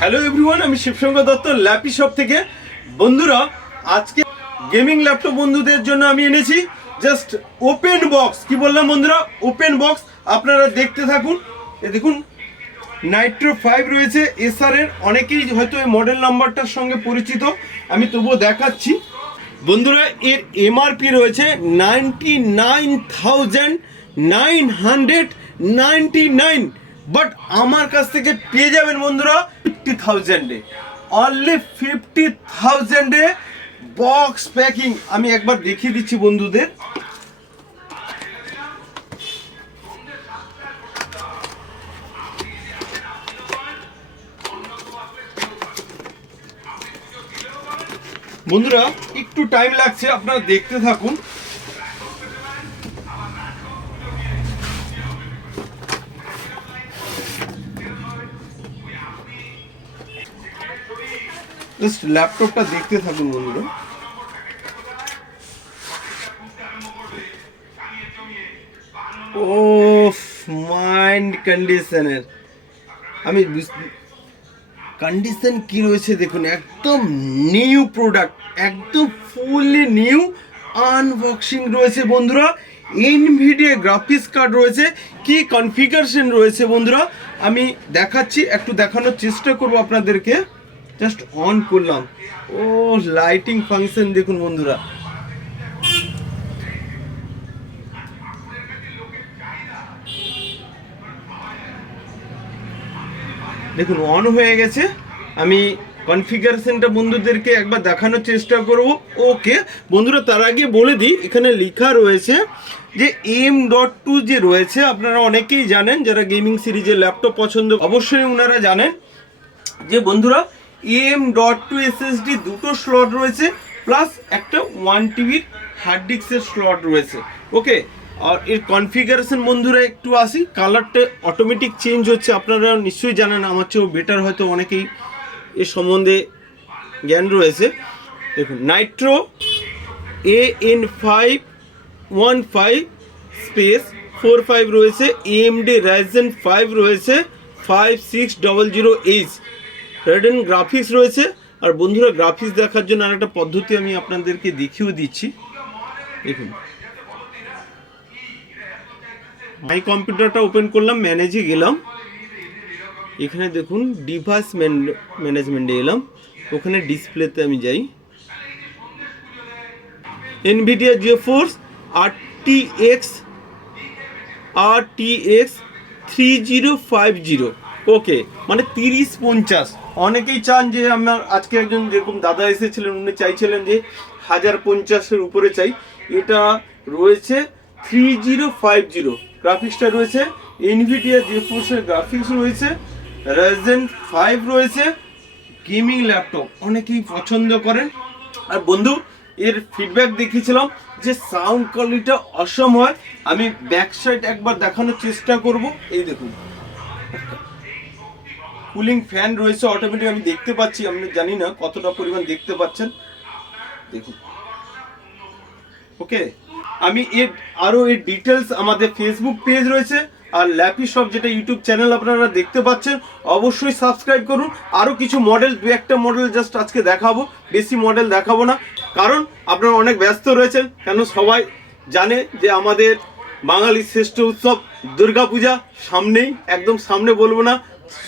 Hello everyone, আমি Shibshankar Dutta lappy shop থেকে। বন্ধুরা, আজকে গেমিং ল্যাপটপ বন্ধুদের জন্য আমি এনেছি জাস্ট ওপেন বক্স। কি বললাম বন্ধুরা? Open box. আপনারা দেখতে থাকুন। এ দেখুন, নাইট্রো 5 রয়েছে এসারের। অনেকেই হয়তো এই মডেল নাম্বারটার সঙ্গে পরিচিত, আমি তবুও দেখাচ্ছি। বন্ধুরা, এর এমআরপি রয়েছে 99,999, বাট আমার কাছ থেকে পেয়ে যাবেন বন্ধুরা 50,000-এ, অনলি 50,000-এ বক্স প্যাকিং। আমি একবার দেখিয়ে দিচ্ছি বন্ধুদের। বন্ধুরা, একটু টাইম লাগছে, আপনারা দেখতে থাকুন। জাস্ট ল্যাপটপটা দেখতে থাকুন বন্ধুরা। ও মাইন্ড কন্ডিশনের আমি কন্ডিশন কি রয়েছে দেখুন, একদম নিউ প্রোডাক্ট, একদম ফুললি নিউ আনবক্সিং রয়েছে বন্ধুরা। এনভিডিয়া গ্রাফিক্স কার্ড রয়েছে। কি কনফিগারেশন রয়েছে বন্ধুরা আমি দেখাচ্ছি, একটু দেখানোর চেষ্টা করব আপনাদেরকে। জাস্ট অন করলাম, ও লাইটিং ফাংশন দেখুন বন্ধুরা। দেখুন অন হয়ে গেছে। আমি কনফিগারেশনটা বন্ধুদেরকে একবার দেখানোর চেষ্টা করব। ওকে বন্ধুরা, তার আগে বলে দিই, এখানে লেখা রয়েছে যে M.2 যে রয়েছে, আপনারা অনেকেই জানেন যারা গেমিং সিরিজের ল্যাপটপ পছন্দ, অবশ্যই ওনারা জানেন যে বন্ধুরা M.2 এসএসডি দুটো স্লট রয়েছে, প্লাস একটা 1 টিবির হার্ড ডিস্কের স্লট রয়েছে। ওকে, আর এর কনফিগারেশন বন্ধুরা একটু আসি। কালারটা অটোমেটিক চেঞ্জ হচ্ছে, আপনারা নিশ্চয়ই জানেন, আমার চেয়েও বেটার হয়তো অনেকেই এর সম্বন্ধে জ্ঞান রয়েছে। দেখুন, নাইট্রো AN515 স্পেস 45 রয়েছে, AMD Ryzen 5 রয়েছে 5600H, রেডেন গ্রাফিক্স রয়েছে। আর বন্ধুরা, গ্রাফিক্স দেখার জন্য আর একটা পদ্ধতি আমি আপনাদেরকে দেখিয়েও দিচ্ছি। দেখুন, মাই কম্পিউটারটা ওপেন করলাম, ম্যানেজে গেলাম, এখানে দেখুন ডিভাইস ম্যানেজমেন্টে এলাম, ওখানে ডিসপ্লেতে আমি যাই। এনভিডিয়া জিফোর্স RTX 3050, ওকে, মানে 3050। অনেকেই চান যে আমার আজকে একজন যেরকম দাদা এসেছিলেন, উনি চাইছিলেন যে 1050-এর উপরে চাই। এটা রয়েছে 3050, গ্রাফিক্সটা রয়েছে এনভিডিয়া জিফোর্সের গ্রাফিক্স রয়েছে, Ryzen 5 রয়েছে। গেমিং ল্যাপটপ অনেকেই পছন্দ করেন। আর বন্ধু, এর ফিডব্যাক দেখিয়েছিলাম যে সাউন্ড কোয়ালিটিটা অসম হয়। আমি ব্যাক সাইড একবার দেখানোর চেষ্টা করব। এই দেখুন, কুলিং ফ্যান রয়েছে অটোমেটিক, আমি দেখতে পাচ্ছি, আমি জানি না কতটা পরিমাণ দেখতে পাচ্ছেন, দেখুন। ওকে, আমি আরও এর ডিটেলস আমাদের ফেসবুক পেজ রয়েছে, আর ল্যাপি শপ যেটা ইউটিউব চ্যানেল আপনারা দেখতে পাচ্ছেন, অবশ্যই সাবস্ক্রাইব করুন। আরও কিছু মডেল, দু একটা মডেল জাস্ট আজকে দেখাবো, বেশি মডেল দেখাবো না, কারণ আপনারা অনেক ব্যস্ত রয়েছেন। কেন সবাই জানে যে আমাদের বাঙালির শ্রেষ্ঠ উৎসব দুর্গাপূজা সামনেই, একদম সামনে বলবো না,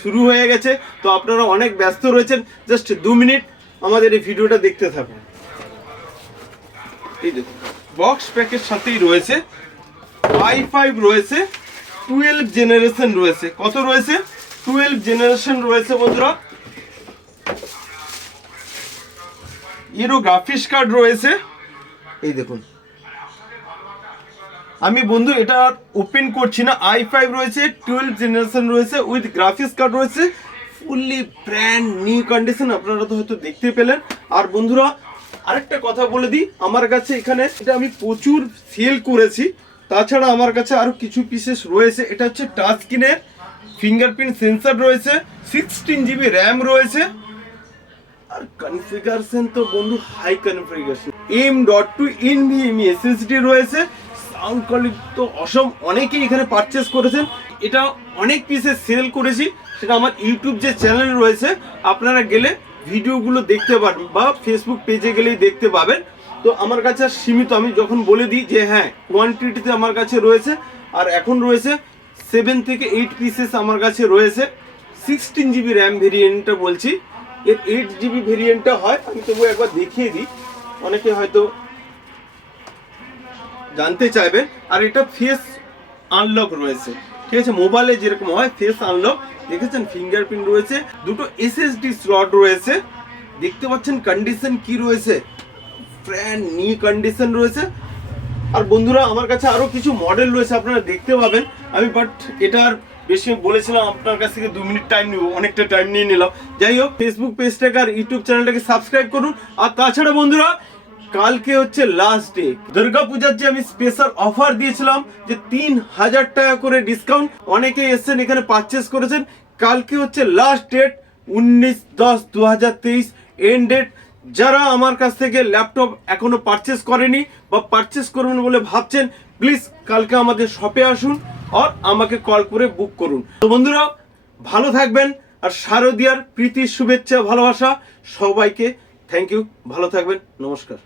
শুরু হয়ে গেছে। তো আপনারা অনেক ব্যস্ত রয়েছেন, জাস্ট 2 মিনিট আমাদের এই ভিডিওটা দেখতে থাকুন। এই দেখুন, বক্স প্যাকের সাথেই রয়েছে i5 রয়েছে, 12 জেনারেশন রয়েছে। কত রয়েছে? 12 জেনারেশন রয়েছে বন্ধুরা। এরও গ্রাফিক্স কার্ড রয়েছে, এই দেখুন। আমি বন্ধু এটা ওপেন করছি না। i5 রয়েছে, 12 জেনারেশন রয়েছে, উইথ গ্রাফিক্স কার্ড রয়েছে, ফুললি ব্র্যান্ড নিউ কন্ডিশন, আপনারা তো হয়তো দেখতে পেলেন। আর বন্ধুরা, আরেকটা কথা বলে দিই, আমার কাছে এখানে এটা আমি প্রচুর সেল করেছি, তাছাড়া আমার কাছে আরও কিছু পিসেস রয়েছে। এটা হচ্ছে টাচ স্ক্রিনের ফিঙ্গারপ্রিন্ট সেন্সর রয়েছে, 16 জিবি র্যাম রয়েছে, আর কনফিগারেশন তো বন্ধু high configuration. M.2 NVMe SSD রয়েছে, সাউন্ড কোয়ালিটি তো অসম। অনেকেই এখানে পারচেস করেছেন, এটা অনেক পিসে সেল করেছি, সেটা আমার ইউটিউব যে চ্যানেল রয়েছে, আপনারা গেলে ভিডিওগুলো দেখতে পারবেন বা ফেসবুক পেজে গেলেই দেখতে পাবেন। তো আমার কাছে আর সীমিত, আমি যখন বলে দিই যে হ্যাঁ কোয়ান্টিটিতে আমার কাছে রয়েছে, আর এখন রয়েছে 7 থেকে 8 পিসেস আমার কাছে রয়েছে। 16 জিবি র্যাম ভেরিয়েন্টটা বলছি, এর 8 জিবি ভেরিয়েন্টটা হয়, আমি তবু একবার দেখিয়ে দিই, অনেকে হয়তো জানতে চাইবেন। আর এটা ফেস আনলক রয়েছে, ঠিক আছে, মোবাইলে যেরকম হয় ফেস আনলক, দেখেছেন ফিঙ্গারপ্রিন্ট রয়েছে, দুটো এসএসডি স্লট রয়েছে, দেখতে পাচ্ছেন কন্ডিশন কি রয়েছে, ব্র্যান্ড নিউ কন্ডিশন রয়েছে। আর বন্ধুরা আমার কাছে আরো কিছু মডেল রয়েছে, আপনারা দেখতে পাবেন। আমি বাট এটার বেশি বলেছিলাম আপনার কাছ থেকে 2 মিনিট টাইম নিব, অনেকটা টাইম নিয়ে নিলাম। যাই হোক, ফেসবুক পেজটাকে আর ইউটিউব চ্যানেলটাকে সাবস্ক্রাইব করুন। আর তাছাড়া বন্ধুরা কালকে হচ্ছে লাস্ট ডে, দুর্গা পূজার যে আমি স্পেশাল অফার দিয়েছিলাম যে 3000 টাকা করে ডিসকাউন্ট, অনেকে এসেছেন এখানে পারচেস করেছেন। কালকে হচ্ছে লাস্ট ডেট 19/10/2023 এন্ড ডেট। যারা আমার কাছ থেকে ল্যাপটপ এখনো পারচেস করেনি বা পারচেস করবেন বলে ভাবছেন, প্লিজ কালকে আমাদের শপে আসুন আর আমাকে কল করে বুক করুন। তো বন্ধুরা ভালো থাকবেন, আর শারদিয়ার প্রীতি শুভেচ্ছা ভালোবাসা সবাইকে, থ্যাংক ইউ, ভালো থাকবেন, নমস্কার।